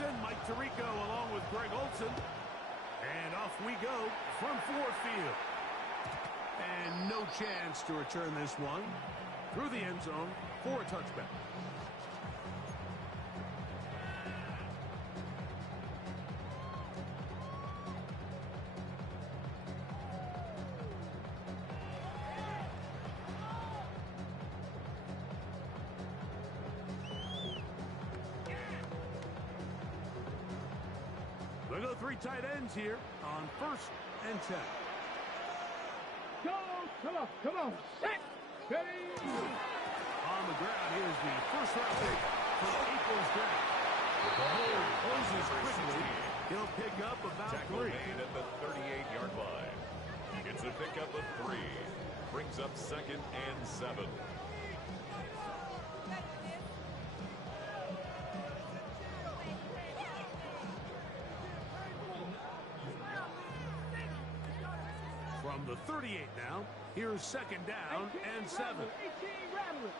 Anderson, Mike Tirico along with Greg Olson. And off we go from forefield. And no chance to return this one through the end zone for a touchback. They go three tight ends here on 1st and 10. Go! Come on! Come on! Set! Ready! On the ground, here's the first round pick for April's draft. The hole closes quickly. He'll pick up about Tackle 3. made at the 38-yard line. It's a pickup of 3. Brings up 2nd and 7. From the 38 now, here's 2nd down and 7. 18 Rattler.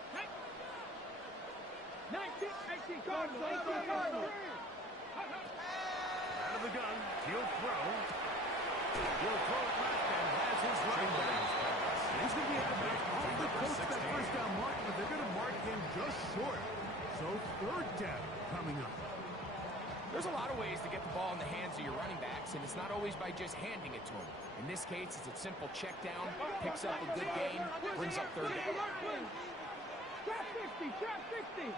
19 Cardinal. 18 Cardinal. Out of the gun, he'll throw. He'll throw it left and has his running back. He's going to be off the coast that first down mark, but they're going to mark him just short. So 3rd down coming up. There's a lot of ways to get the ball in the hands of your running backs, and it's not always by just handing it to them. In this case, it's a simple check down, picks up a good gain, brings up 3rd down. Trap 60! Trap 60!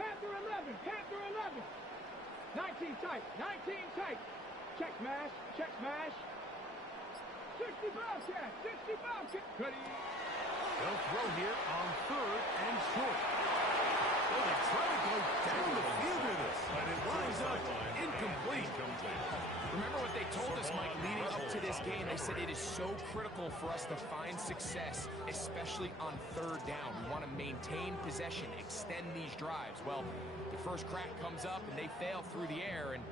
Panther 11! Panther 11! 19 tight! 19 tight! Check smash! Check smash! 60 Bobcat! 60 Bobcat! Ready! They'll throw here on 3rd and short. Well, they try to go down the field with this, but it winds up incomplete. Remember what they told us, Mike, leading up to this game. They said it is so critical for us to find success, especially on 3rd down. We want to maintain possession, extend these drives. Well, the first crack comes up, and they fail through the air, and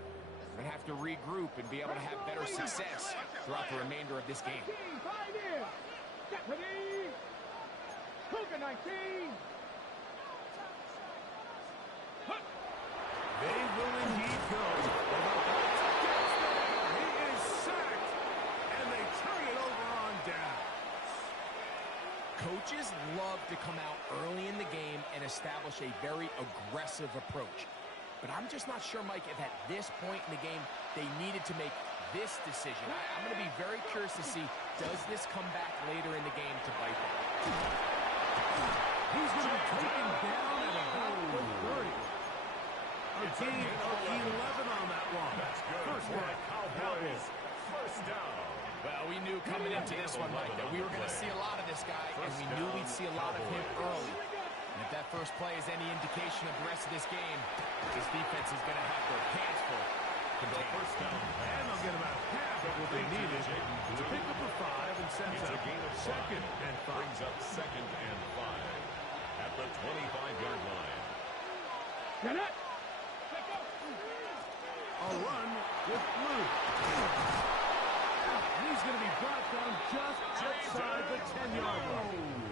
we're going to have to regroup and be able to have better success throughout the remainder of this game. 19, 5 in! Get ready! Cougar 19! They will indeed go. He is sacked, and they turn it over on down. Coaches love to come out early in the game and establish a very aggressive approach. But I'm just not sure, Mike, if at this point in the game they needed to make this decision. I'm going to be very curious to see, does this come back later in the game to bite them? He's going to be taken down at about the 30. A gain of 11 on that one. That's good. First down, Cowboys. First down. Well, we knew coming into this one, Mike, that we were going to see a lot of this guy, and we knew we'd see a lot of him early. And if that first play is any indication of the rest of this game, this defense is going to have their hands full. First down. and they'll get about half of what they needed to pick up the 5 and sends It's a up gain of 2nd and 5. Brings up 2nd and 5 at the 25-yard line. Get it! A run with Blue. He's going to be brought down just outside the 10-yard line.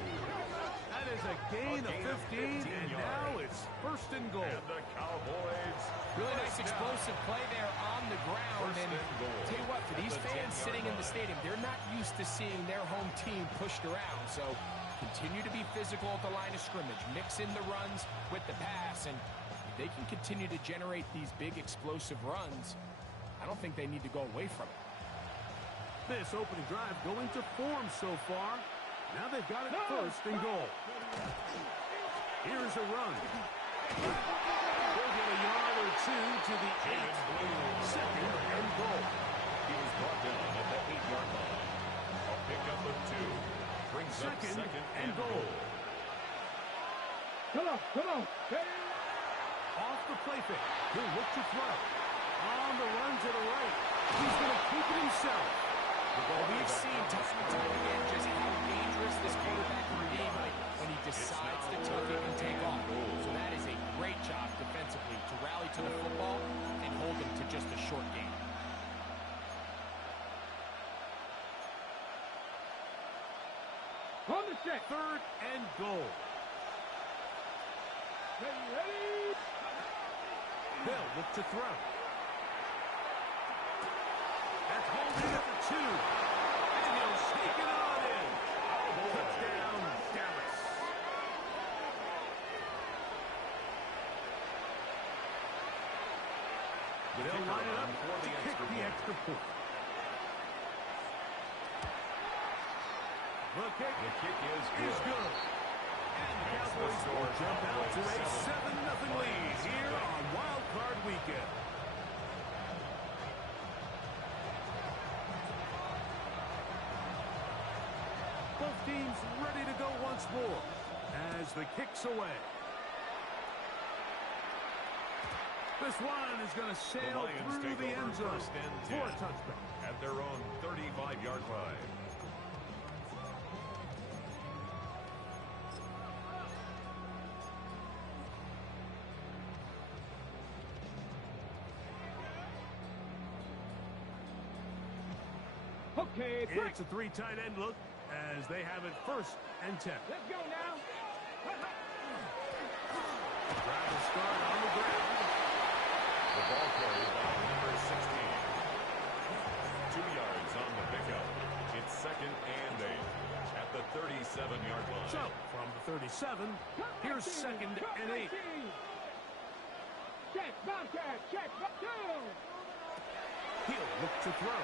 That is a gain of 15, and now it's 1st and goal. And the Cowboys. Really nice explosive play there on the ground. First And and goal. tell you what, for these At the fans 10-yard sitting in the line. stadium, they're not used to seeing their home team pushed around. So continue to be physical at the line of scrimmage. Mix in the runs with the pass. And if they can continue to generate these big explosive runs, I don't think they need to go away from it. This opening drive going to form so far. Now they've got it 1st and goal. Here's a run. They'll get a yard or 2 to the 8. 2nd and goal. He was brought down at the 8-yard line. A pickup of 2. Brings up 2nd and goal. Come on, come on. Ready? Off the play fake. He'll look to throw. On the run to the right. He's going to keep it himself. Well, we've seen time and time again just how dangerous this quarterback can be when he decides to tuck it and take off. So that is a great job defensively to rally to the football and hold him to just a short game. set. 3rd and goal. Ready. They'll look to throw. That's hauled in at the 2. And he'll sneak it on in. Touchdown, Dallas. They'll line it up for the extra point. extra point. The kick is good. And the Cowboys will jump out to a 7-0 lead here on Wild Card Weekend. Both teams ready to go once more as the kick's away. This one is going to sail through the end zone for a touchback. At their own 35-yard line. Okay, It's a 3 tight end look as they have it 1st and 10. Let's go now. Grab a start on the ground. The ball carried by number 16. 2 yards on the pickup. It's 2nd and 8 at the 37-yard line. So, from the 37, here's 2nd and 8. Check, Bobcat, check, down. He'll look to throw.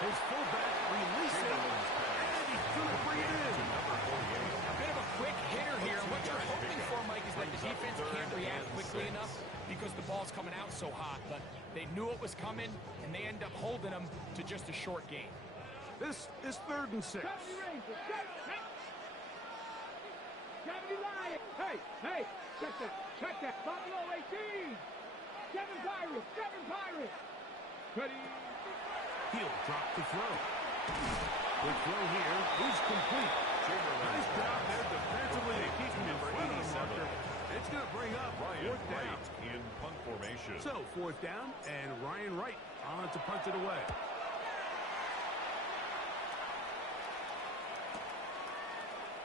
His fullback releasing, and he's going to bring it in. A bit of a quick hitter here. What you're hoping for, Mike, is that the defense can't react quickly enough because the ball's coming out so hot. But they knew it was coming, and they end up holding them to just a short gain. This is 3rd and 6. Gravity Ranger, Gravity Lion. Hey, check that. Buffalo 18. 7 Pirates. Ready. He'll drop the throw. The throw here is complete. Nice job there defensively to keep him in front of the marker. It's going to bring up 4th down. In punt formation. So, 4th down, and Ryan Wright on to punt it away.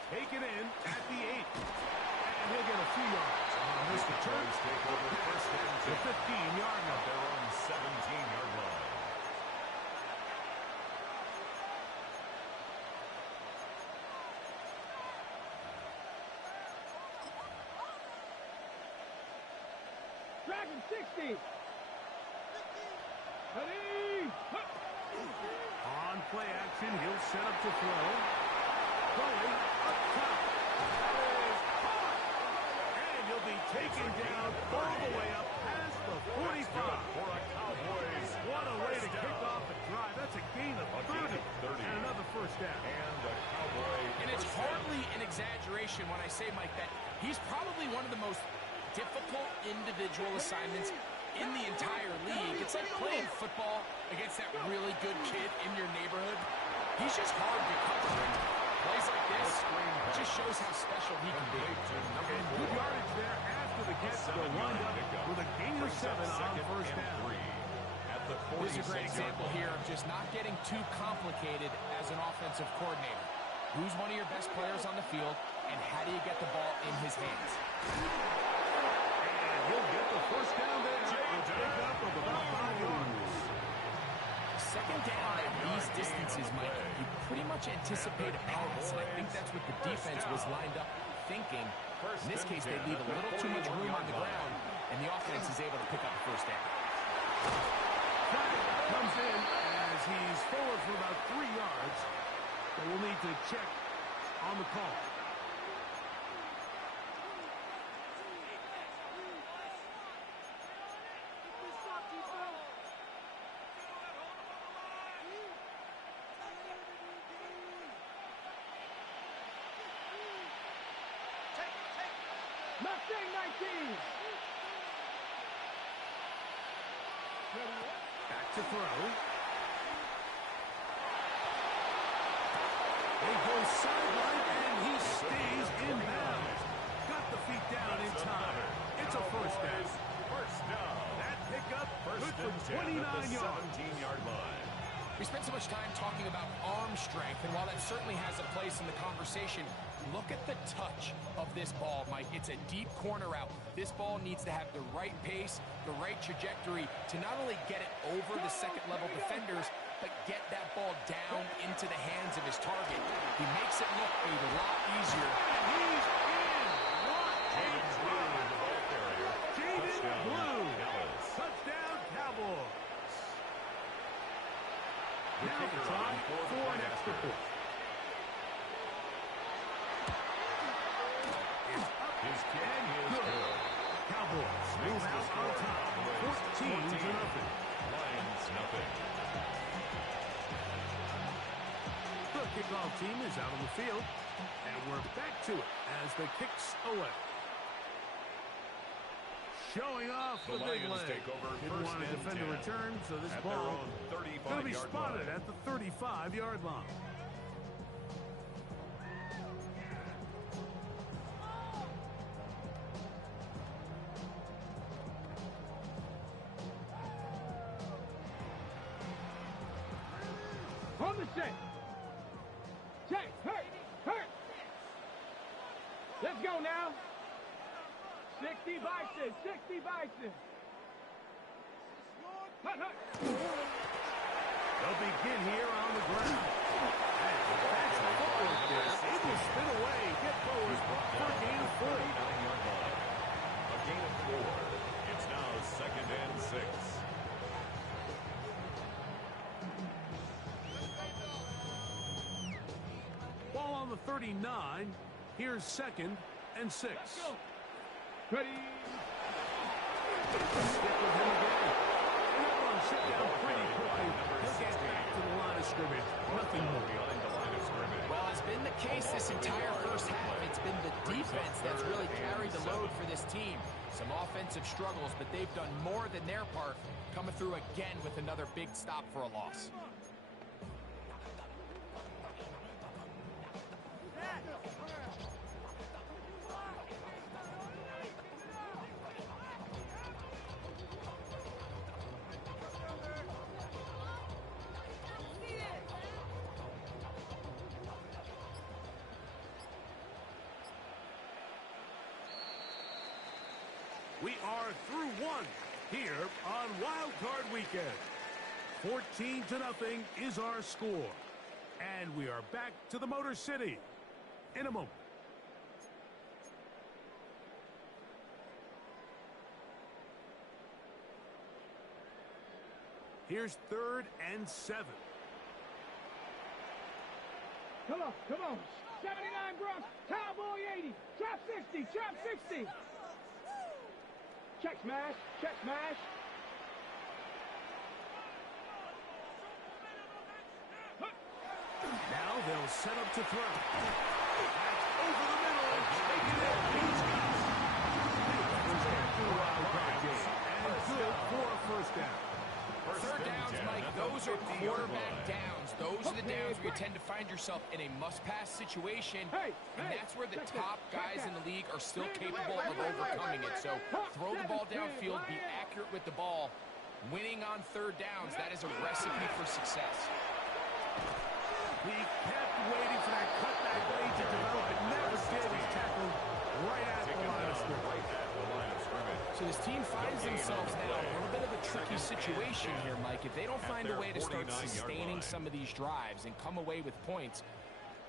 Take it in at the 8. And he'll get a few yards on this return. Take over 1st and 10. The 15-yard line. They're on 17-yard line. Dragon 60. Ready. On play action, he'll set up to throw. Throwing up top. That is caught. And he'll be taken down all the way up past the 45. For a Cowboys. What a way to kick off the drive. That's a gain of 30. And another 1st down. And the Cowboy. And it's hardly an exaggeration when I say, Mike, that he's probably one of the most difficult individual assignments in the entire league. It's like playing football against that really good kid in your neighborhood. He's just hard to cover. Plays like this just shows how special he can be. And good yardage there after the catch. They'll wind up with a gain of 7 on 1st down. This is a great example here of just not getting too complicated as an offensive coordinator. Who's one of your best players on the field, and how do you get the ball in his hands? And he'll get the 1st down there. A pickup of about 5 yards. 2nd down at these distances, Mike, you pretty much anticipate a pass, and I think that's what the defense was lined up thinking. In this case, they leave a little too much room on the ground, and the offense is able to pick up the 1st down. Flag comes in as he's forward for about 3 yards. So we'll need to check on the call. Mustang 19. Back to throw. They go sideline, and he stays in bounds. Got the feet down in time. It's a 1st down. First down. That pickup First good and for 10 29 at the yards. 17-yard line. We spent so much time talking about arm strength, and while that certainly has a place in the conversation, look at the touch of this ball, Mike. It's a deep corner out. This ball needs to have the right pace, the right trajectory to not only get it over the second-level defenders, but get that ball down into the hands of his target. He makes it look a lot easier. And he's in. What a play. Jaden Blue. Touchdown, Cowboys. Now the time for an extra point. It's up His kick is good. Cowboys move out on top, 14-0. Lions nothing. The kickoff team is out on the field, and we're back to it as the kicks away. Showing off the big Lions leg. take over Didn't want to first and defend the 10 return, so this at their ball own going to be 35-yard spotted line. at the 35-yard line. On the set. Check. Hurt. Hurt. Let's go now. 60 Bison. 60 Bison. Hut, hut. They'll begin here on the ground. That's footwork there. It will spin away. Get forward for a gain of 4. 39-yard line. A gain of 4. It's now 2nd and 6. Ball on the 39. Here's 2nd and 6. Ready. Stick with him again. And that one shut down pretty quickly. He'll get back to the line of scrimmage. Nothing more. Behind the line of scrimmage. Well, it's been the case this entire first half. It's been the defense that's really carried the load for this team. Some offensive struggles, but they've done more than their part, coming through again with another big stop for a loss. We are through one here on Wild Card Weekend. 14-0 is our score. And we are back to the Motor City in a moment. Here's 3rd and 7. Come on, come on. 79 Bronx, Cowboy 80, trap 60, trap 60. Check smash, check smash. Now they'll set up to throw. That's over the middle. Taking it. He's got it. This is a wild card game. And good for a first down. Third downs, Mike, those are quarterback downs. Those are the downs where you tend to find yourself in a must-pass situation, and that's where the top guys in the league are still capable of overcoming it. So throw the ball downfield, be accurate with the ball. Winning on third downs, that is a recipe for success. He kept waiting for that cutback play to develop. It never did. He's tackled right at the line of scrimmage. So this team finds themselves now in a little bit of a tricky situation here, Mike. If they don't find a way to start sustaining some of these drives and come away with points,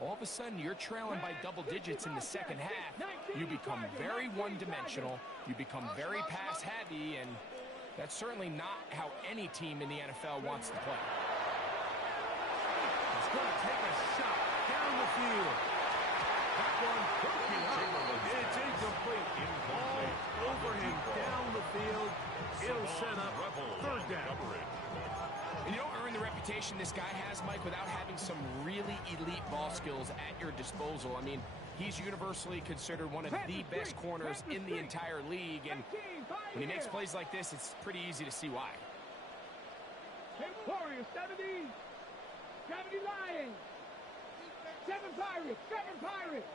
all of a sudden you're trailing by double digits in the second half. You become very one-dimensional. You become very pass-heavy, and that's certainly not how any team in the NFL wants to play. He's going to take a shot down the field. That one broken up. It's incomplete. All over him down the field. It'll set up 3rd down. And you don't earn the reputation this guy has, Mike, without having some really elite ball skills at your disposal. I mean, he's universally considered one of the best corners in the entire league, and when he makes plays like this, it's pretty easy to see why. Warriors, 70. 70 Lions. 7 Pirates. 7 Pirates.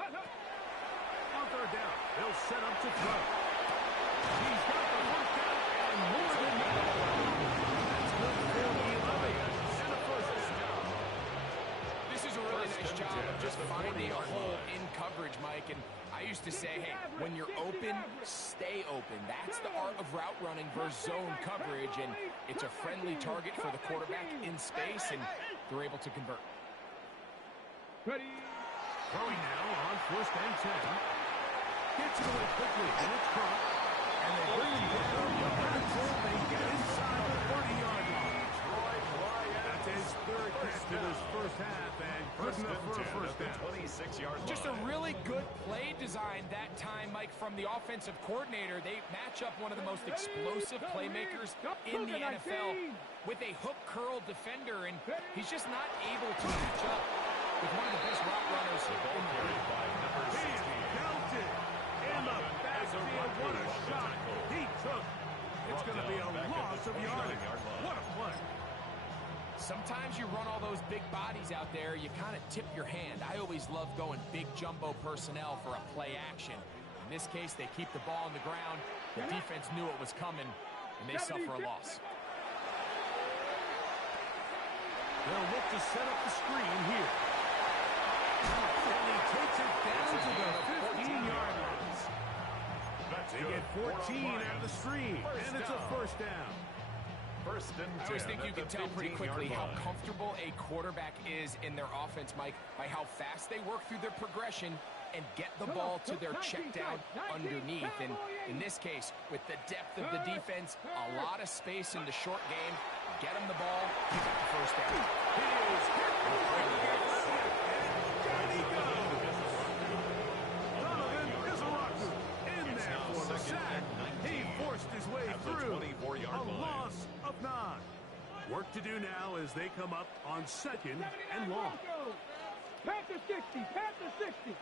On 3rd down, they'll He'll set up to throw. He's got the first down and more than that. That's good for 11 and a first down. This is a really nice job of just finding a hole in coverage, Mike. And I used to say, hey, when you're open, stay open. That's the art of route running versus zone coverage, and it's a friendly target for the quarterback in space, and they're able to convert. Ready. Throwing now on 1st and 10. Gets it away quickly, and it's caught. And they bring him down until they get inside the 30-yard line. That's his third catch in his first half, and good enough for a first down. 26-yard line. Just a really good play design that time, Mike, from the offensive coordinator. They match up one of the most explosive playmakers in the NFL with a hook curl defender, and he's just not able to match up with one of the best route runners in the league. By number 16. He counted in the backfield. What a shot he took. It's going to be a loss of yardage. What a play. Sometimes you run all those big bodies out there, you kind of tip your hand. I always love going big jumbo personnel for a play action. In this case, they keep the ball on the ground. The defense knew it was coming, and they suffer a loss. They'll look to set up the screen here. And he takes it down to the 15-yard line. They get 14 out of the screen, and it's a first down. First and 10. I always think you can tell pretty quickly how comfortable a quarterback is in their offense, Mike, by how fast they work through their progression and get the ball to their check down underneath. And in this case, with the depth of the defense, a lot of space in the short game, get them the ball, you got the first down. He is hit. Down he goes. Donovan Izaraku in there for the sack. He forced his way through. A loss of 9. Work to do now as they come up on 2nd and long. Panther 60. Panther 60.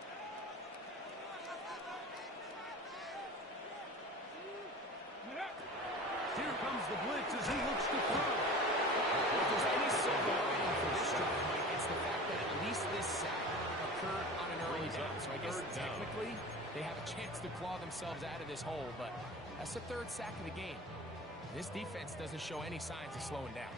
Here comes the blitz as he looks to throw. If there's any silver lining for this drive, Mike, it's the fact that at least this sack occurred on an early down. So I guess technically they have a chance to claw themselves out of this hole, but that's the 3rd sack of the game. This defense doesn't show any signs of slowing down.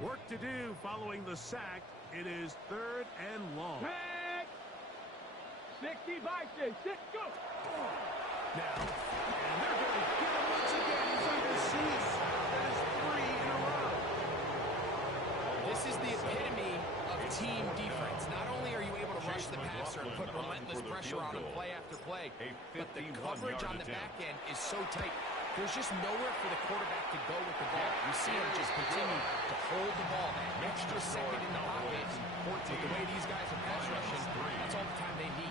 Work to do following the sack. It is 3rd and long. Pack. 60 boxes. 6, go. Now, and they're going to get him once again. He's overseas. That is 3 in a row. This is the epitome of team defense. Not only are you able to rush the passer and put relentless pressure on him play after play, but the coverage on the back end is so tight. There's just nowhere for the quarterback to go with the ball. You see him just continue to hold the ball that extra second in the pocket. With the way these guys are pass rushing, that's all the time they need.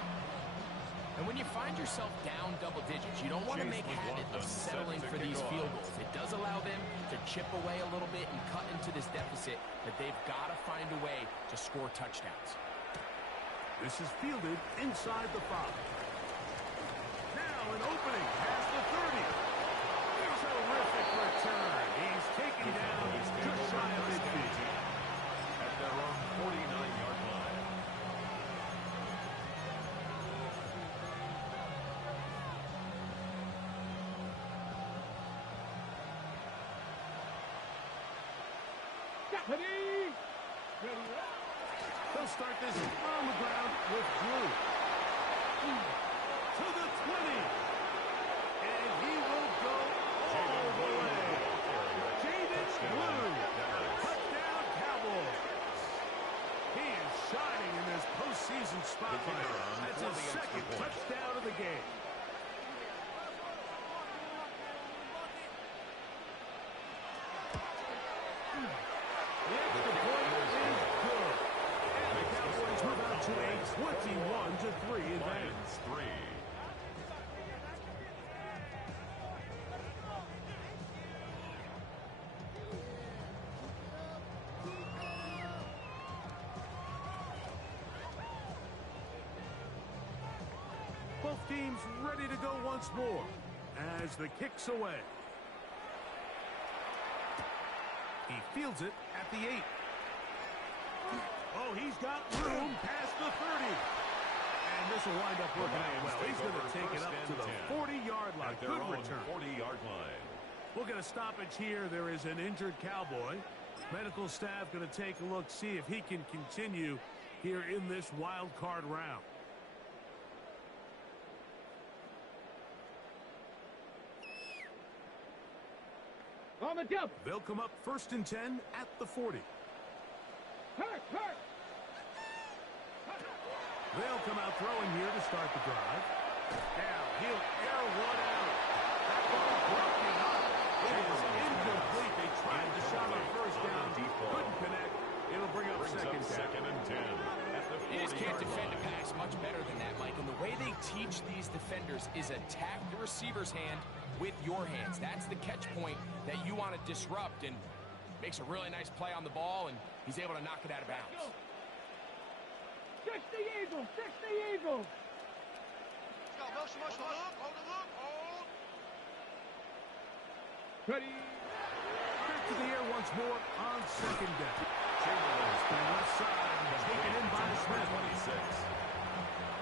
And when you find yourself down double digits, you don't want to make a habit of settling for these field goals. It does allow them to chip away a little bit and cut into this deficit, but they've got to find a way to score touchdowns. This is fielded inside the 5. Now an opening past the 30. Terrific return. He's taken down just shy of midfield. At their own 49-yard line. Ready? Ready. They'll start this on the ground with Blue. To the 20. And he will go all the way. Jaden Blue. Touchdown Cowboys. He is shining in this postseason spotlight. That's his second touchdown of the game. The extra point is good. And the Cowboys move out to a 21-3 advantage. 3. Both teams ready to go once more as the kick's away. He fields it at the 8. Oh, he's got room past the 30. And this will wind up working out well. He's going to take it up to the 40-yard line. Good return. 40-yard line. We'll get a stoppage here. There is an injured Cowboy. Medical staff going to take a look, see if he can continue here in this wild card round. On the double. They'll come up 1st and 10 at the 40. Hurt. They'll come out throwing here to start the drive. Now he'll air one out. That ball broken up. It is incomplete. They tried the shot on 1st down. Couldn't connect. It'll bring up second and 10. At the 40-yard You just can't defend a pass much better than that, Mike. And the way they teach these defenders is attack the receiver's hand with your hands. That's the catch point that you want to disrupt, and makes a really nice play on the ball, and he's able to knock it out of bounds. 60 Eagles, 60 Eagles. Ready? Back to the air once more on 2nd down. Chamberlain's been left side, taken in by Smith. 26.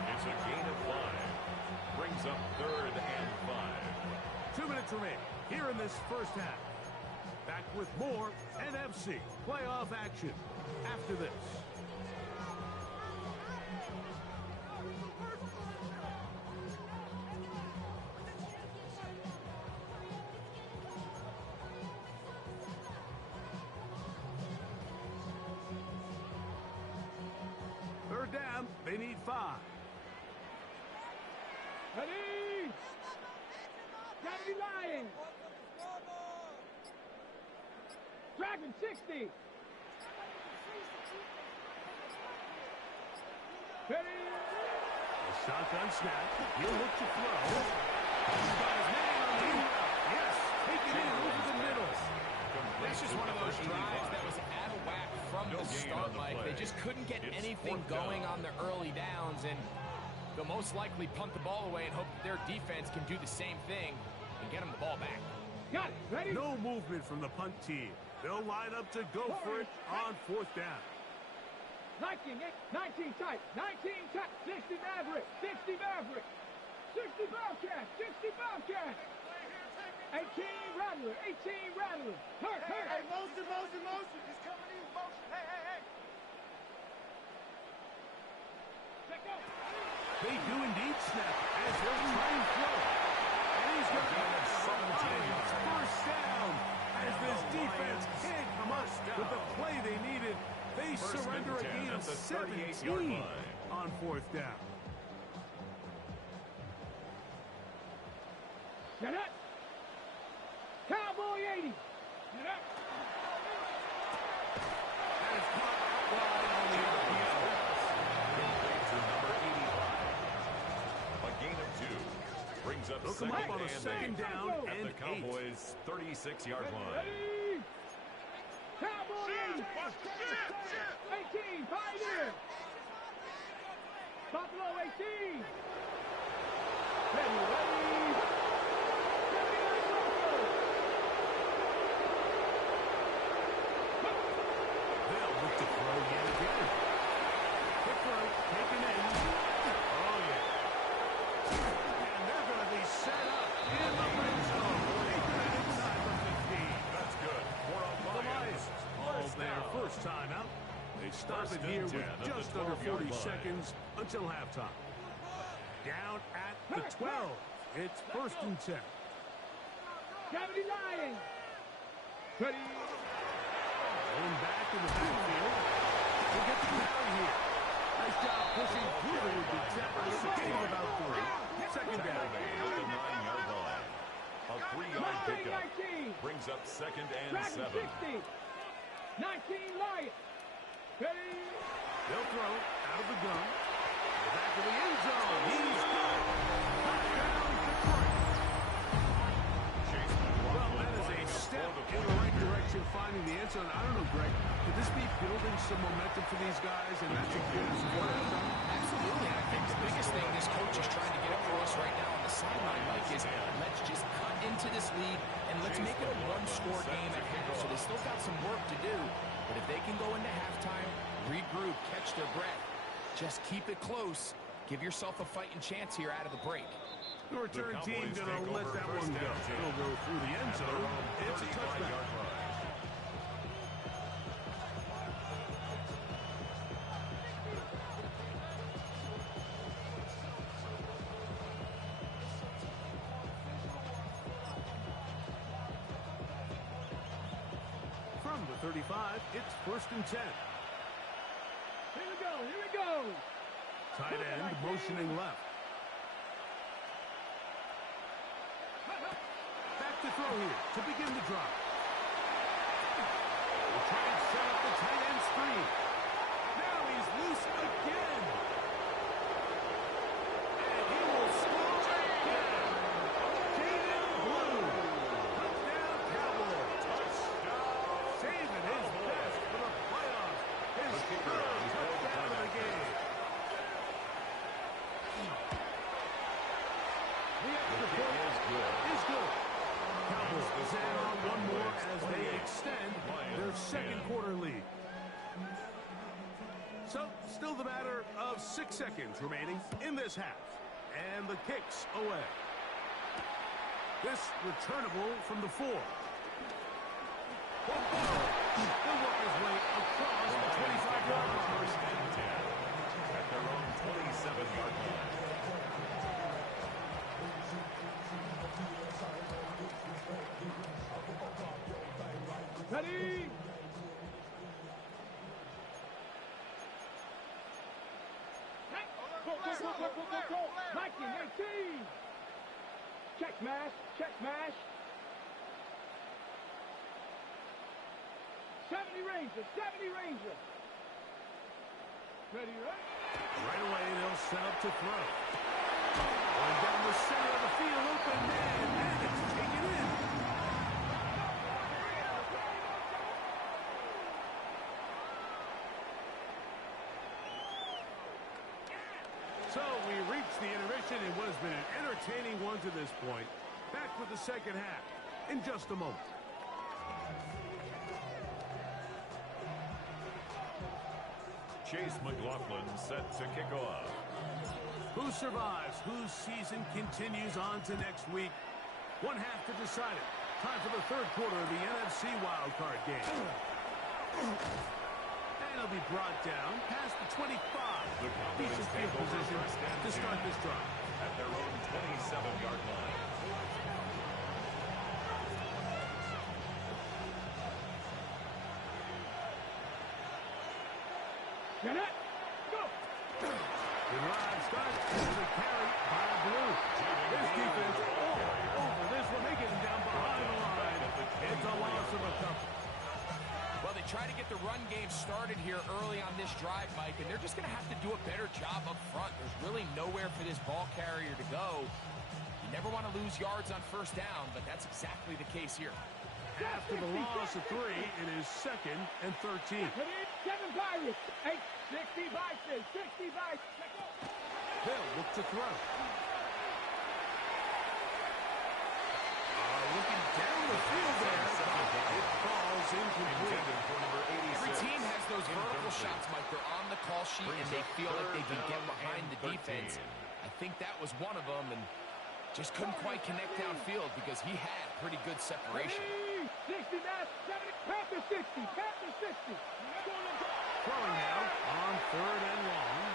It's a gain of 5. Brings up 3rd and 5. 2 minutes remain here in this first half. Back with more NFC playoff action after this. Third down, they need 5. Ready? Daddy Lions. Dragon 60. Ready? A shotgun snap. He'll look to throw. He's got his man on the route. Yes, take it in over the middle. That's just one of those drives that was out of whack from the start, Mike. They just couldn't get anything going on the early downs, and they'll most likely punt the ball away and hope that their defense can do the same thing and get them the ball back. Got it. Ready? No movement from the punt team. They'll line up to go for it on 4th down. 19 tight, 19 tight, 60 Maverick, 60 Maverick, 60 Bobcat, 60 Bobcat. 18 Rattler, 18 Rattler. Hurt. Hey, motion. He's coming in, motion. Hey. Check out. They do indeed snap as they'll try and throw. And he's going to get 1st down as this defense can't come up with the play they needed. They surrender a gain of 17 on 4th down. Get up. Cowboy 80. Get up. That is caught out wide on the RPO. Complete to number 85. A gain Hook him up on a second down at and the Cowboys' 36-yard line. Ready? Cowboys! 18, Pioneer! Buffalo 18! Ready, ready! 79 Broncos! they'll look to throw yet again. The throw taken in. Oh, yeah. And they're going to be set up in the red zone. Taking it inside the 15. That's good. 4 on The Lions call their first time out. They stop it here with just under 40 seconds until halftime. Down at the 12. It's first and 10. 70 Lions! Ready? Going back in the backfield. We'll get the carry here. Nice job pushing through the would-be tackle. Gain about 3. Second down. At the 9-yard line. A 3-yard pickup 19! brings up second and Dragon 7. 60! 19 Lions! Ready? They'll throw out of the gun. The back of the end zone. He's good. Touchdown, Detroit. Chase Well, that is a step in the right direction, finding the end zone. I don't know, Greg. Could this be building some momentum for these guys, and that's a good support outcome? Absolutely. I think the biggest thing this coach is trying to get across right now on the sideline, Mike, is let's just cut into this lead and let's make it a one-score game at half. So they still got some work to do, but if they can go into halftime, regroup, catch their breath, just keep it close, give yourself a fighting chance here out of the break. The return team going to let that one go. It'll go through the end zone. It's a touchdown. From the 35, it's first and 10. Here we go, here we go! Tight end motioning left. Back to throw here to begin the drive. We'll try and set up the tight end screen. Now he's loose again. And he will score again. Jaden Blue. Touchdown, Cowboys. Saving his best for the playoffs. His third touchdown of the game. The extra point is good. Cowboys add on one more as they extend their second quarter lead. So, still the matter of 6 seconds remaining in this half. And the kick's away. This returnable from the 4. He'll work his way across the 25-yard line. At their own 27-yard line. Ready? Go, go, go, go, go, go, go! 19, 18! Check smash, check smash! 70 Rangers, 70 Rangers! Ready, right? Right away, they'll set up to throw. Going down the center of the field, open man, and it's taken in. So we reach the intermission in what has been an entertaining one to this point. Back with the second half in just a moment. Chase McLaughlin set to kick off. Who survives? Whose season continues on to next week? One half to decide it. Time for the third quarter of the NFC wildcard game. And it'll be brought down past the 25. Decent field position to start this drive. At their own 27-yard line. Get it! Go! The drive starts with a carry by Blue. This defense all over this one. They get him down behind the line. It's a loss of a couple. Well, they try to get the run game started here early on this drive, Mike, and they're just going to have to do a better job up front. There's really nowhere for this ball carrier to go. You never want to lose yards on first down, but that's exactly the case here. After the loss of 3, it is 2nd and 13. 7 Pirates. 8, 60 Vices. 60 Vices. They'll look to throw. Looking down the field there. It falls incomplete. Every team has those vertical shots, Mike. They're on the call sheet, and they feel like they can get behind the defense. I think that was one of them, and just couldn't quite connect downfield because he had pretty good separation. 60, 70, Panther 60, Panther 60. Throwing now on 3rd and long.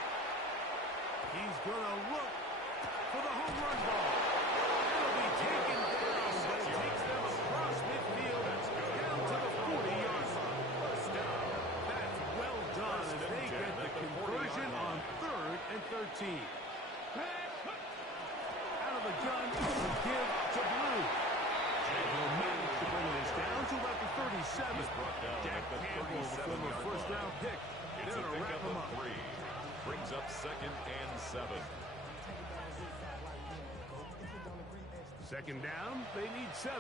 He's going to look for the home run ball. It'll be taken down, but it takes them across midfield down to the 40-yard line. That's well done as they get the conversion on 3rd and 13. Out of the gun, to give to Blue. They'll manage to bring this down to about the 37. Jack Campbell, the former first-round pick. They're going to wrap him up. 3. Brings up 2nd and 7. 2nd down, they need 7.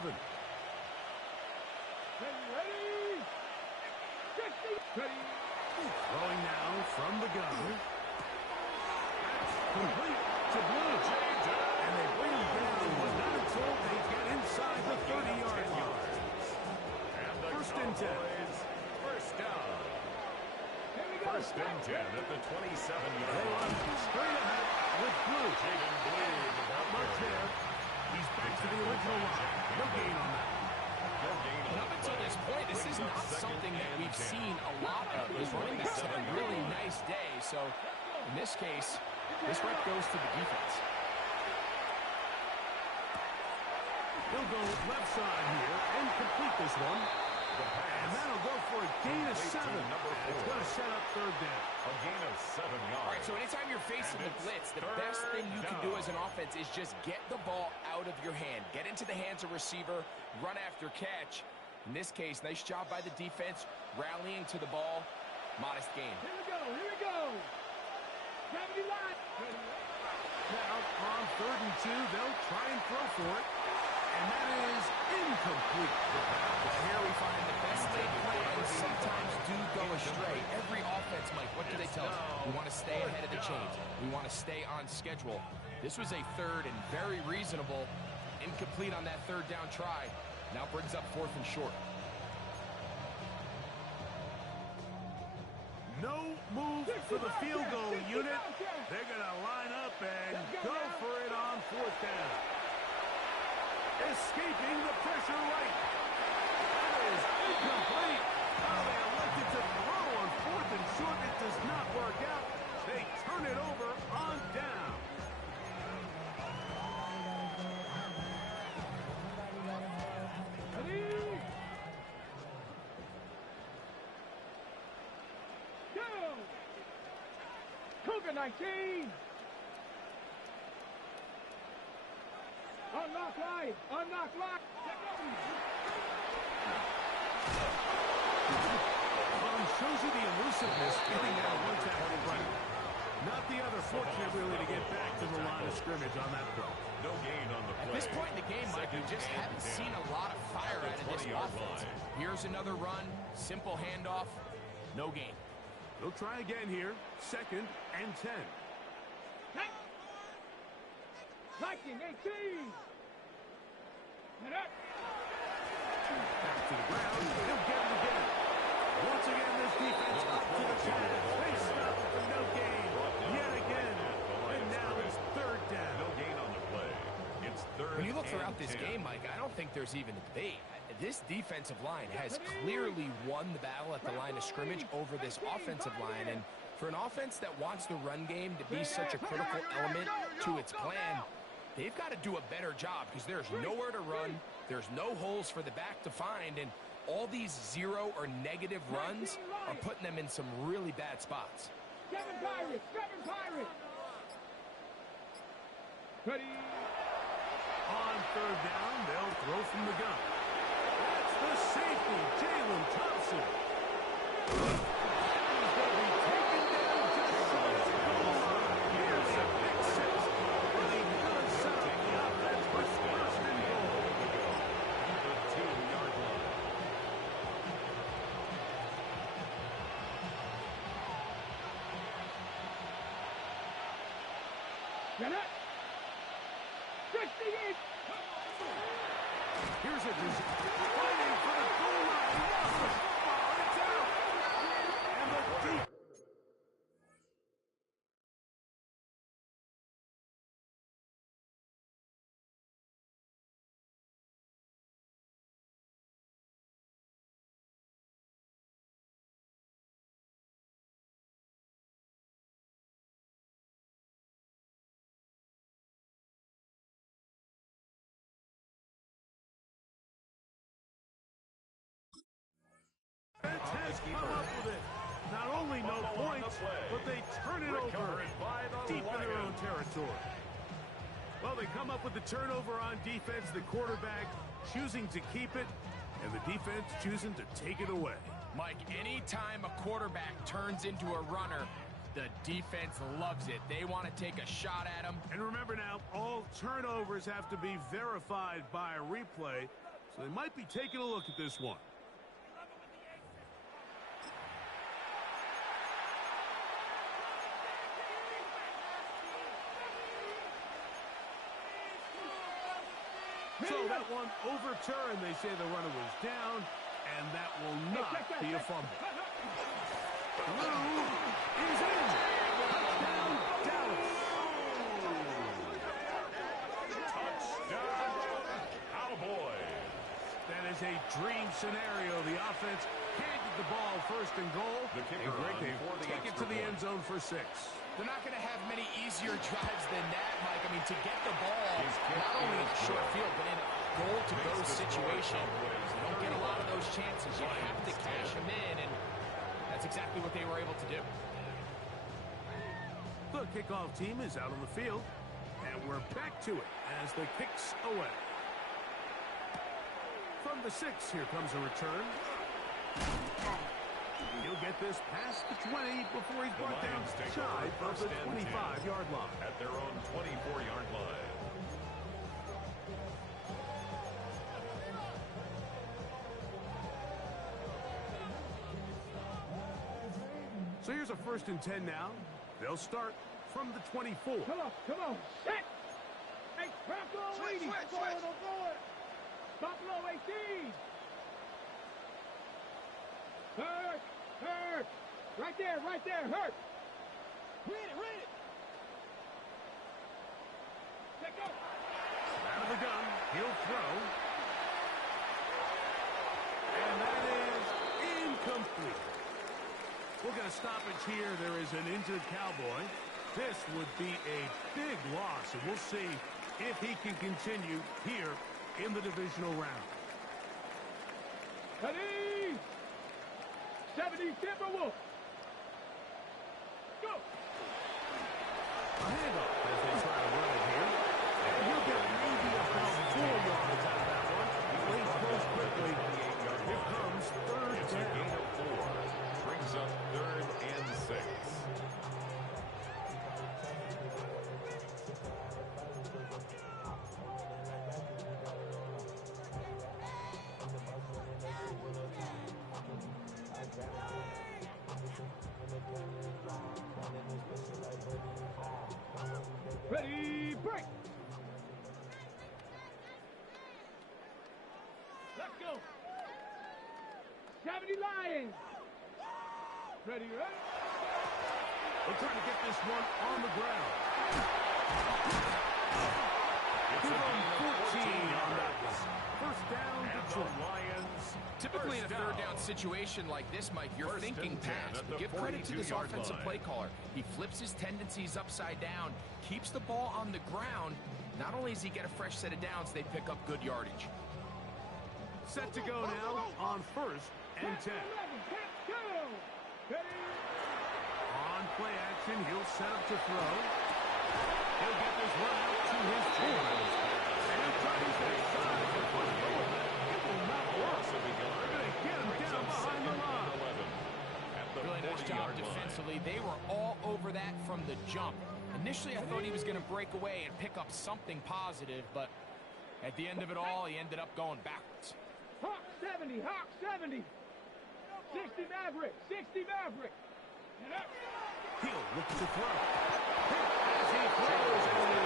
Ready? 60. Ready. Throwing now from the gun. That's complete to Blue. And they bring him down, but not until they get inside the 30-yard line. 1st and 10. First down. 1st and 10 at the 27-yard They line. run straight ahead with Blue. Not Much there. He's back to the original line. No gain on that. And up until this point, this is not something that we've seen a lot of. His running backs had a really nice day, so in this case, this rep goes to the defense. He'll go left side here and complete this one. And that'll go for a gain of 7. It's going to set up 3rd down. A gain of 7 yards. All right, so anytime you're facing the blitz, the best thing you can do as an offense is just get the ball out of your hand. Get into the hands of receiver, run after catch. In this case, nice job by the defense, rallying to the ball. Modest gain. Here we go. Here we go. 70 line. Now, on 3rd and 2, they'll try and throw for it. And that is incomplete. Here we find the best laid plans sometimes do go astray. Every offense, Mike, what do they tell us? We want to stay ahead of the chains. We want to stay on schedule. This was a 3rd and very reasonable. Incomplete on that 3rd down try. Now brings up 4th and short. No move for the field goal unit. They're going to line up and go for it on 4th down. Escaping the pressure right. That is incomplete. Oh, they elected to throw on 4th and short. It does not work out. They turn it over on down. Ready? Go! Cougar 19. Unlock line! Unlock line! Shows you the elusiveness getting out one tackle right. Not the other. Fortunate really to get back to the line of scrimmage on that throw. No gain on the play. At this point in the game, Mike, we just haven't seen a lot of fire out of this offense. Here's another run, simple handoff, no gain. They'll try again here. 2nd and 10. 1918. Back to the ground. He'll get him again. Once again, this defense up to the task. They stop it for no gain. Yet again. And now it's 3rd down. No gain on the play. It's 3rd. When you look throughout this game, Mike, I don't think there's even a debate. This defensive line has clearly won the battle at the line of scrimmage over this offensive line. And for an offense that wants the run game to be such a critical element to its plan, they've got to do a better job because there's nowhere to run. There's no holes for the back to find. And all these 0 or negative runs are putting them in some really bad spots. 7 Pirates! 7 Pirates! Ready? On 3rd down, they'll throw from the gun. That's the safety, Jalen Thompson. He's going to be taken down just short of the goal line. Here's a big 6. Really good set up the offense Get it. 68. Here's a fighting for the goal line. He lost the football, and it's out. And the deep. Has come up with it. Not only no points, but they turn it over deep in their own territory. Well, they come up with the turnover on defense, the quarterback choosing to keep it, and the defense choosing to take it away. Mike, anytime a quarterback turns into a runner, the defense loves it. They want to take a shot at him. And remember now, all turnovers have to be verified by a replay, so they might be taking a look at this one. So that one overturned. They say the runner was down, and that will not be a fumble. Blue is in. Touchdown, Dallas. Touchdown, Cowboys. That is a dream scenario. The offense can't get the ball first and goal. The kicker And Greg, on they for the take it to extra the point. end zone for 6. They're not going to have many easier drives than that, Mike. I mean, to get the ball, not only in short field, but in a goal-to-go situation, you don't get a lot of those chances. You have to cash them in, and that's exactly what they were able to do. The kickoff team is out on the field, and we're back to it as the kicks away. From the 6, here comes a return. He'll get this past the 20 before he's brought down shy of the 25-yard line. At their own 24-yard line. So here's a 1st and 10 now. They'll start from the 24. Come on. Set. Hey, Buffalo 80. Switch. Buffalo 18. Hurt. Right there, hurt. Read it. Let go. Out of the gun, he'll throw. And that is incomplete. We'll get a stoppage here. There is an injured Cowboy. This would be a big loss, and we'll see if he can continue here in the divisional round. Ready? 70 Timberwolves. Go. A handoff as they try to run it here. And he'll get maybe about 4 yards out of that one. He lays close quickly. Here comes 3rd It's a down. gain of 4. Brings up 3rd and 6. Ready, break. Let's go. 70 Lions. Ready? They're trying to get this one on the ground. It's Give a them gain of 14 on 14 that yards. one. 1st down, And Detroit. the Lions. Typically in a first third down situation like this, Mike, you're First thinking and 10 pass. at But the give credit to this 42-yard offensive line. play caller. He flips his tendencies upside down, keeps the ball on the ground. Not only does he get a fresh set of downs, they pick up good yardage. Set to go now on 1st and 10. On play action, he'll set up to throw. He'll get this one out to his team. And he'll try to stay side for one goal. It will not work. They're going to get him down behind the line. Really nice job defensively. They were all over that from the jump. Initially, I thought he was going to break away and pick up something positive, but at the end of it all, he ended up going backwards. Hawk 70, Hawk 70. 60 Maverick, 60 Maverick. He'll look to throw. As he throws, and it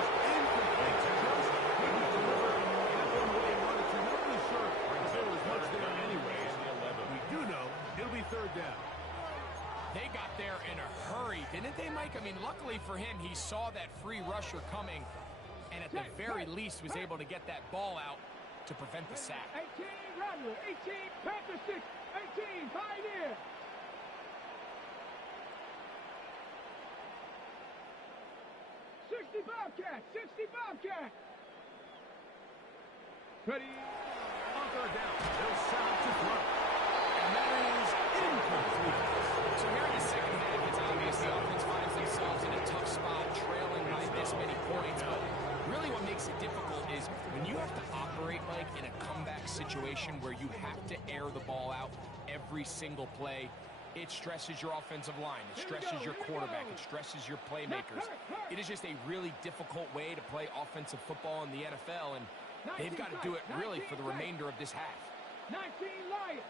third down. They got there in a hurry, didn't they, Mike? I mean, luckily for him, he saw that free rusher coming, and at the very least was able to get that ball out to prevent the sack. 18, Rattler, 18, Panther 6, 18, Pioneer. Bobcat, 60 Bobcat. Ready. On third down, they'll set up to throw. And that is incomplete. So here in the second half, it's obvious the offense finds themselves in a tough spot, trailing by this many points. But really what makes it difficult is when you have to operate, Mike, in a comeback situation where you have to air the ball out every single play. It stresses your offensive line. It stresses your quarterback. It stresses your playmakers. It is just a really difficult way to play offensive football in the NFL, and they've got to do it really for the remainder of this half. 19 Lions.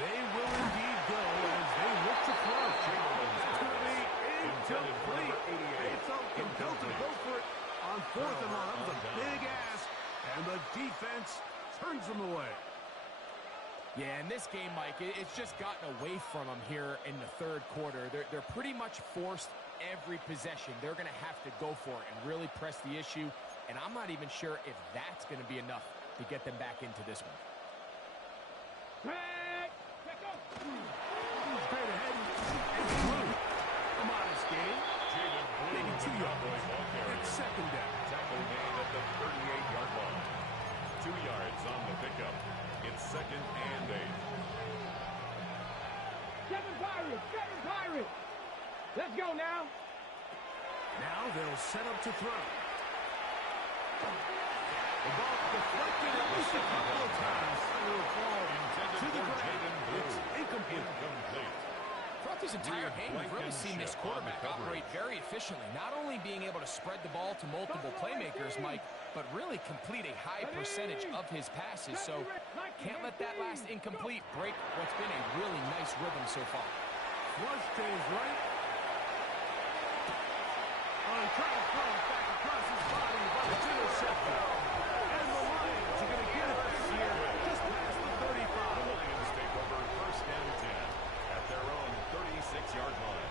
They will indeed go as they look to throw. It's going to be incomplete. They felt compelled to go for it on fourth and one. That was a big ask, and the defense turns them away. Yeah, in this game, Mike, it's just gotten away from them here in the third quarter. They're pretty much forced every possession. They're going to have to go for it and really press the issue, and I'm not even sure if that's going to be enough to get them back into this one. He's straight ahead and through. A modest gain. Maybe 2 yards. It's second down. Tackle made at the 38-yard line. 2 yards on the pickup. It's second and 8. Seven Pirates. Let's go now. Now they'll set up to throw. The ball deflected at least a couple of times. It will fall to the ground. It's incomplete. Throughout this entire game, we've really seen this quarterback operate very efficiently, not only being able to spread the ball to multiple playmakers, Mike, but really complete a high percentage of his passes. So can't let that last incomplete break what's been a really nice rhythm so far. Flush to his right. Trying to throw it back across his body, but it's intercepted. And the Lions are going to get it this year just past the 35. The Lions take over first and 10 at their own 36-yard line.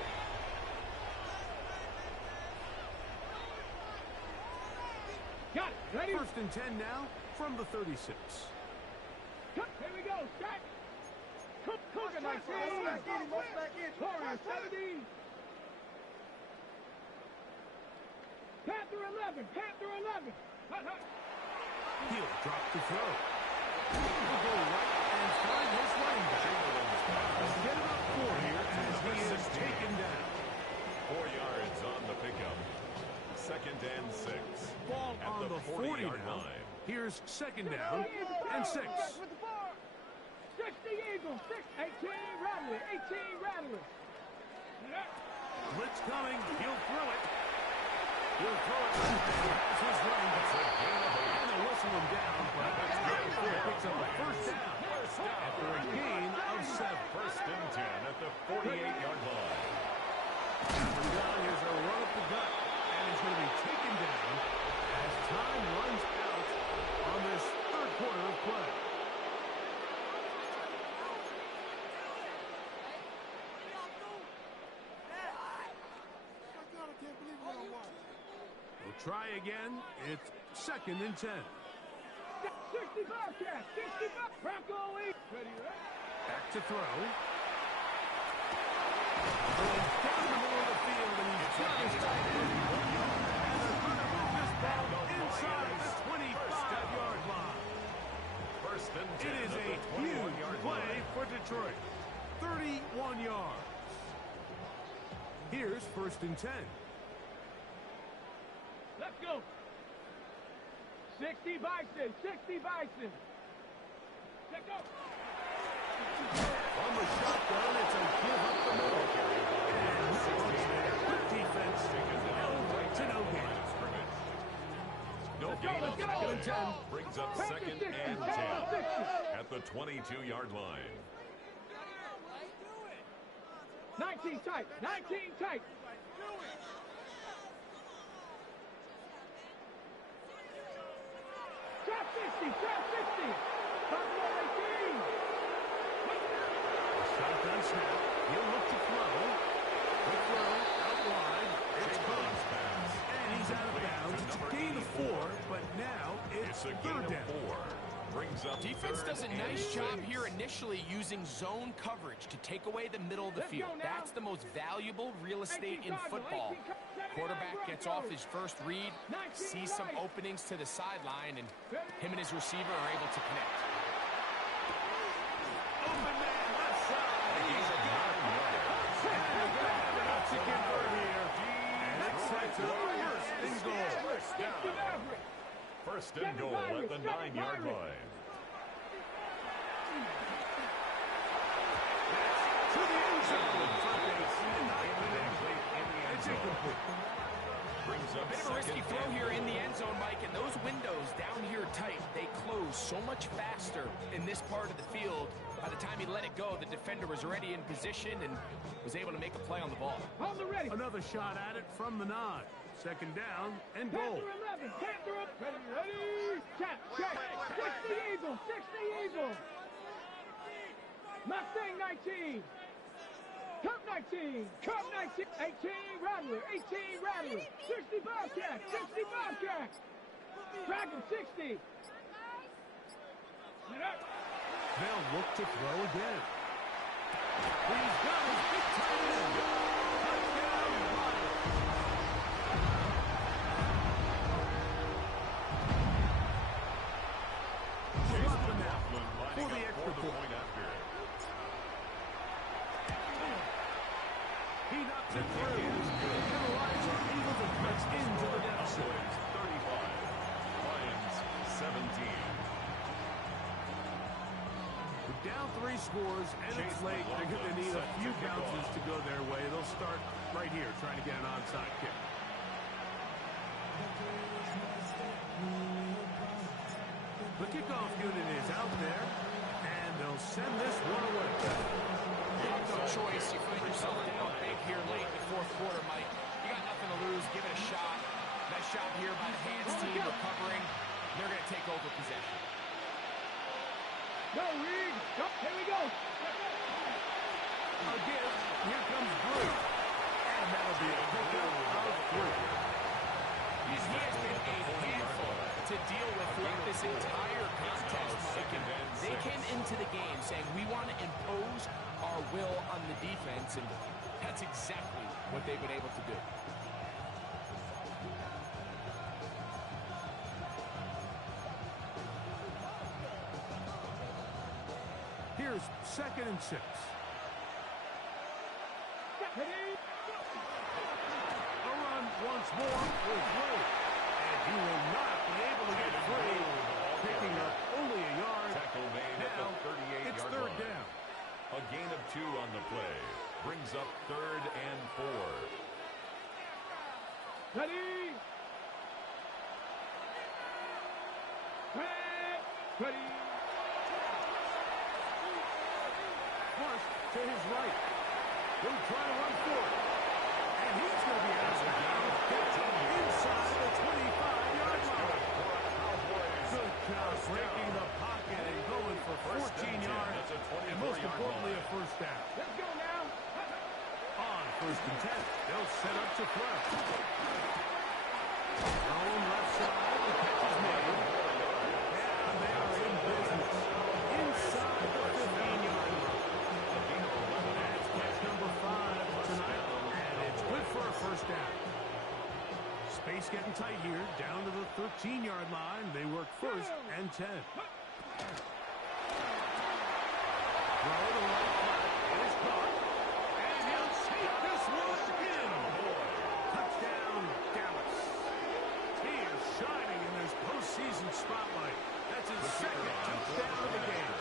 Got it. Ready? First and 10 now from the 36. Here we go. Stack. Cougar 19. Warrior 70. Panther 11. He'll drop the throw. He'll go right and find his running back. Get it up 4 here as he is taken down. 4 yards on the pickup. Second and 6. Ball at on the 40 now. line. Here's second down and 6. 60 Eagles. 18 Rattlers. Blitz coming. He'll throw it. He'll throw it. That's his running back. And they'll whistle him down, but that's good. Picks up a first down. After a gain of 7. First and 10 at the 48-yard line. And down, here's a run up the gut. And he's going to be taken down as time runs out on this third quarter of play. We'll try again. It's second and 10. 60 Bobcat. 60 Bronco East. Ready? Back to throw. Going down the middle of the field, and he's got his tight end. And they're going to move this ball inside the 25-yard line. First and 10 It is a huge play for Detroit. 31 yards. Here's first and 10. Let's go. 60 Bison. Check go. On the shotgun, it's a give up the middle. And good defense. Held to no gain. No Let's gain. go. Second and 10 brings up second and 10 at the 22-yard line. 19 tight. Trap 60. Buffalo 18. Defense does a nice job here initially using zone coverage to take away the middle of the field. That's the most valuable real estate in football. Quarterback gets off his first read, sees some openings to the sideline, and him and his receiver are able to connect. Open man, left side. He's got it. And they're going to have enough to convert here. And it sets up first and goal. First and goal at the 9-yard line. To the end zone. It's incomplete. Brings up A bit of a risky throw here in the end zone, Mike, and those windows down here tight, they close so much faster in this part of the field. By the time he let it go, the defender was already in position and was able to make a play on the ball. Hold the ready. Another shot at it from the 9. Second down and goal. Panther 11. Panther up. Ready. Check. 60 Eagle. 60 Eagle. Mustang 19. Cup 19. Cup 19. 18 Rattler. 18 Rattler. 60 Bobcat. 60 Bobcat. Dragon 60. They'll look to throw again. He's got his big tight end. Touchdown, Lions. Drop the now for the extra point. He knocks it through. And the Lions are able to press into the deficit. 35. Lions 17. Down 3 scores, and it's late. They're going to need a few bounces to go their way. They'll start right here, trying to get an onside kick. The kickoff unit is out there, and they'll send this one away. No choice. You find yourself down big here late in the fourth quarter, Mike. You got nothing to lose. Give it a shot. Nice job here by the hands team recovering. They're going to take over possession. Go, Reed. Go. Here we go. Again, here comes Brew. And that'll be a pickup of 3. He has been a handful to deal with throughout this entire contest, Mike. And they came into the game saying, we want to impose our will on the defense, and that's exactly what they've been able to do. Here's 2nd and 6. A run once more for Drew. And he will not be able to get free. Picking up only a yard. Tackle made at Now, the 38-yard it's 3rd line. down. A gain of 2 on the play. Brings up 3rd and 4. Ready. Ready. First to his right. He'll try to run for it. And he's going to be out of bounds. Inside the 25-yard line. Good job breaking the pocket and going for 14 yards. And most importantly, a first down. Let's go now. On 1st and 10, they'll set up to throw. Thrown left side. The catch is made. And they are in business. Inside the 15-yard line. That's catch number 5 tonight. And it's good for a first down. Space getting tight here. Down to the 13-yard line. They work 1st and 10. Throw to the right side. It is caught. And he'll take this one in. Touchdown, Dallas. He is shining in this postseason spotlight. That's his 2nd touchdown of the game.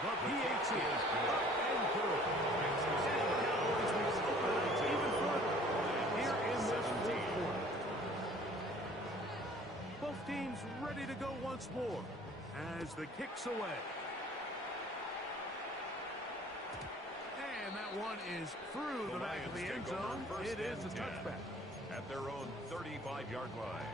The PAT is good and good. And the Cowboys will open it even further here in this 4th quarter. Both teams ready to go once more as the kick's away. And that one is through the back of the end zone. It is a touchback. At their own 35-yard line.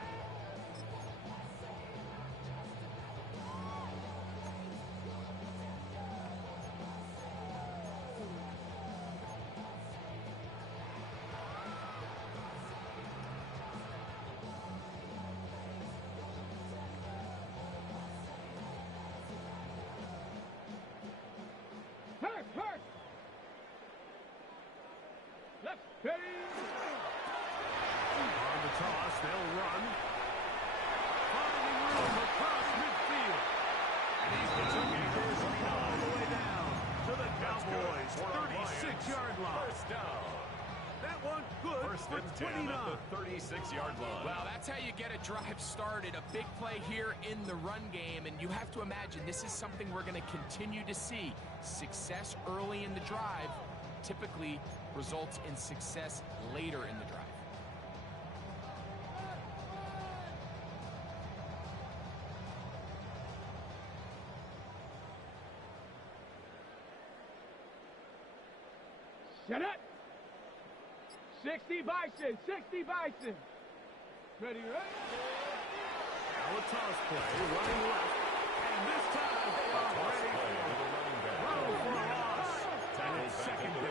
They'll run. Finding room across midfield. And he's going to get this all the way down to the Cowboys' 36-yard line. First down. That one good First for and 10 29. at the 36-yard line. Well, that's how you get a drive started. A big play here in the run game, and you have to imagine this is something we're going to continue to see. Success early in the drive typically results in success later in the drive. Shut up! 60 Bison, 60 Bison. Ready, ready? Now a toss play, running left. And this time they are ready for it. Throw for a loss. And it's second down.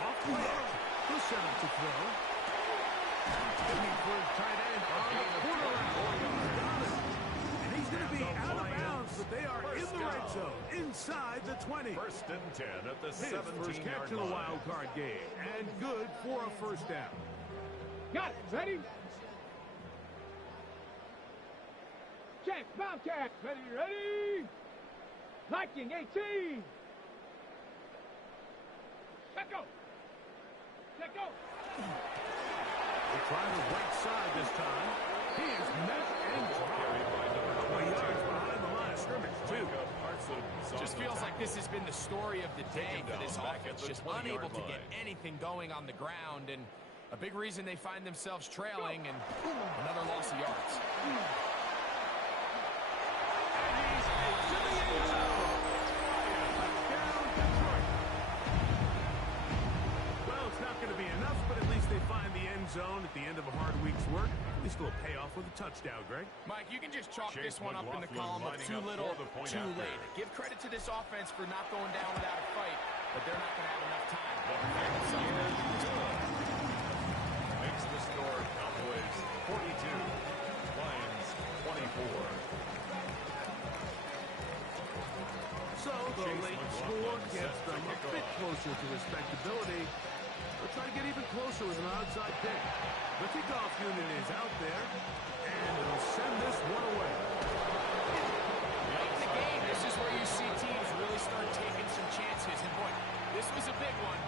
Off the edge. He'll set him to throw. Looking for his tight end on the corner route. He's got it. And he's going to be out of bounds, but they are in the red zone, inside the 20. First and 10 at the His first 17-yard catch line. of the wild card game. And good for a first down. Got it. Ready? Check. Bobcat. Ready, ready? Viking 18. Let go. Let go. They try the right side this time. He is met and dropped. 20 yards behind the line of scrimmage, too. Just feels like this has been the story of the day for this offense. Just unable to get anything going on the ground, and a big reason they find themselves trailing, and another loss of yards. And he's into the end zone. Touchdown, Detroit. Well, it's not going to be enough, but at least they find the end zone at the end of a hard week's work. At least a little payoff with a touchdown, Greg. Mike, you can just chalk Chase this one up in the McLaughlin column of lining too up little, for the point too after. late. Give credit to this offense for not going down without a fight, but they're not going to have enough time. Makes the score Cowboys 42, Lions 24. So the late score gets them a bit closer to respectability. They'll try to get even closer with an outside pick. The kickoff unit is out there, and it'll send this one away. Late in the game, this is where you see teams really start taking some chances. And boy, this was a big one,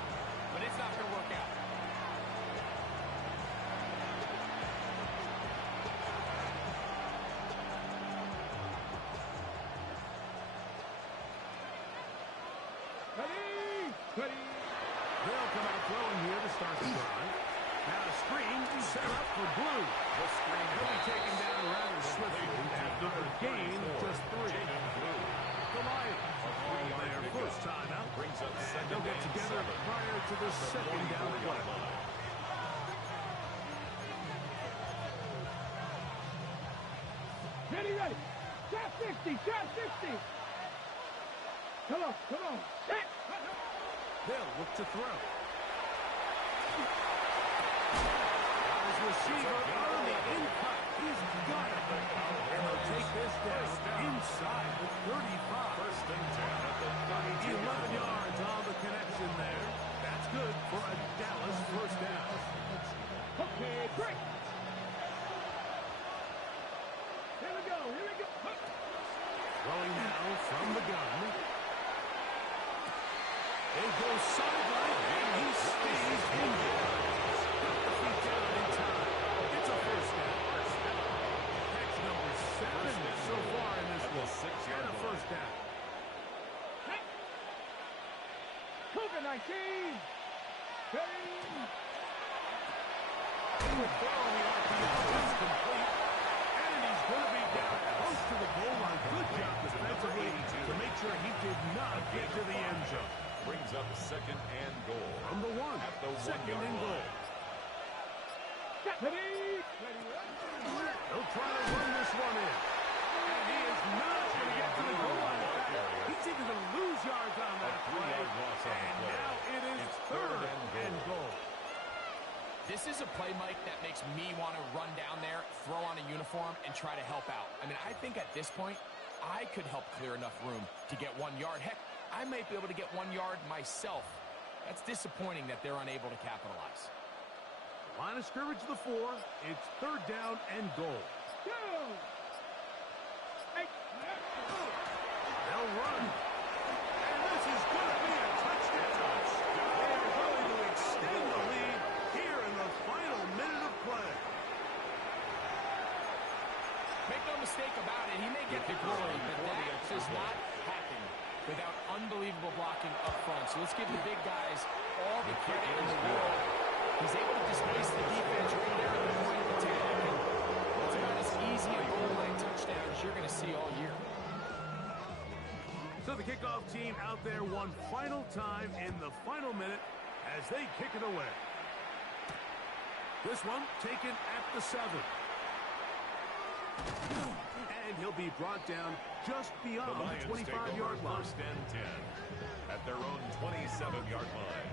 but it's not going to work out. Ready? Ready? They'll come out throwing here to start the drive. Now a screen set up for Blue. The screen He'll be taken down rather swiftly after a gain of just 3. The Lions call their first timeout. Brings up And second they'll get and together 7. prior to the second down play. Ready, ready? Trap 60, trap 60. Come on, come on. Set. They'll look to throw. His receiver on the in-cut. He's got it. And they'll take this down inside the 35. First and 10 at the 32. 11 yards on the connection there. That's good for a Dallas first down. Okay, break. Here we go, here we go. Throwing now from the gun. It goes sideline, and he stays in there. Got the feet down in time. It's a first down. Catch number 7 so far in this one. 6-yard And a line. first down. COVID-19. Ready? He will throw the RPO. It's complete. And he's going to be down close to the goal line. Good job defensively to make sure he did not get to the end zone. Brings up second and goal. From the 1. At the Second 1-yard and goal. line. Ready? Ready, ready? He'll try to run this one in. And he is not going to get to the goal line. In fact, he's even going to lose yards on that play. 3-yard loss on the And play. now it is It's third and goal. This is a play, Mike, that makes me want to run down there, throw on a uniform, and try to help out. I mean, I think at this point, I could help clear enough room to get 1 yard. Heck, I might be able to get 1 yard myself. That's disappointing that they're unable to capitalize. Line of scrimmage to the 4. It's third down and goal. They'll run. And this is going to be a touchdown. They are going to extend the lead here in the final minute of play. Make no mistake about it, he may get the glory, but that does not happen without unbelievable blocking up front. So let's give the big guys all the credit in the world. He's able to displace the defense right there at the point of attack. And it's about as easy a goal line touchdown as you're going to see all year. So the kickoff team out there one final time in the final minute as they kick it away. This one taken at the 7. And he'll be brought down just beyond the 25-yard line. First and 10 at their own 27-yard line.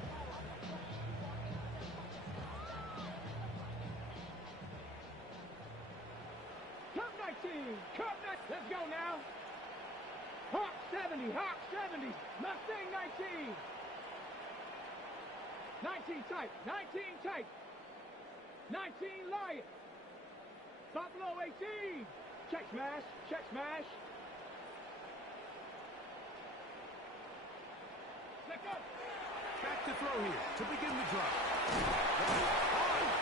Cup 19. Cup 19. Let's go now. Hawk 70. Hawk 70. Mustang 19. 19 tight. 19 tight. 19 Lion. Buffalo 18. Check smash. Check smash. Let go. Back to throw here to begin the drive.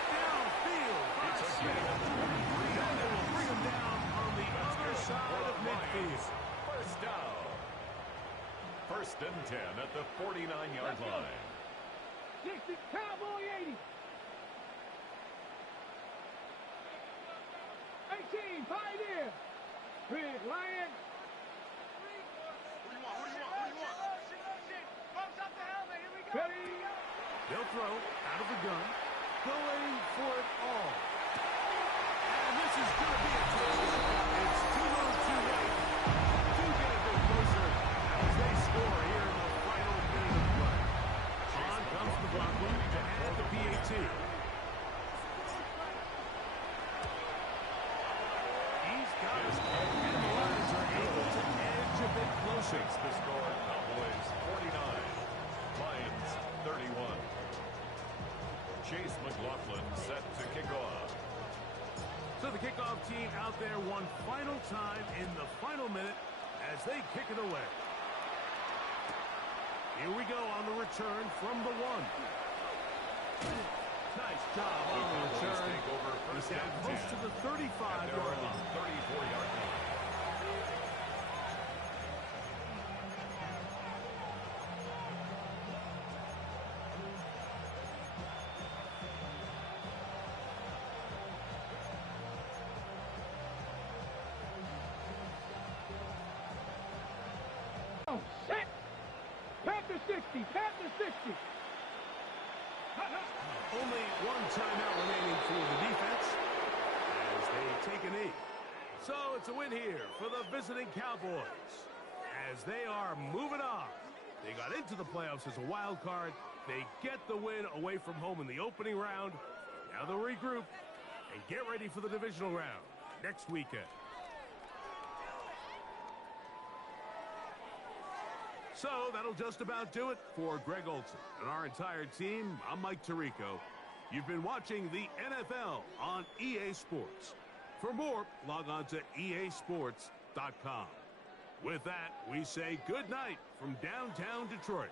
Downfield. And they will bring him down on the other side of midfield. First down. First and 10 at the 49-yard line. 60. Cowboy 80. 18, Pioneer. Red Lion. What do you want? Bumps up the helmet. Here we go. Ready. They'll throw out of the gun, going for it all. And this is going to be a touchdown. It's too little, too late. Do get a bit closer as they score here in the final minute of play. On comes the Bronco to add the PAT. He's got his head, and the Lions are able to edge a bit closer. Takes the score. Cowboys 49. Lions 31. Chase McLaughlin set to kick off. So the kickoff team out there one final time in the final minute as they kick it away. Here we go on the return from the 1. Nice job on the return. Take over first He's down and close 10 to the at 35-yard their own line. 34-yard line. Oh, set. Panther 60. Panther 60. Only one timeout remaining for the defense as they take a knee. So it's a win here for the visiting Cowboys as they are moving on. They got into the playoffs as a wild card. They get the win away from home in the opening round. Now they'll regroup and get ready for the divisional round next weekend. So that'll just about do it for Greg Olson and our entire team. I'm Mike Tirico. You've been watching the NFL on EA Sports. For more, log on to easports.com. With that, we say good night from downtown Detroit.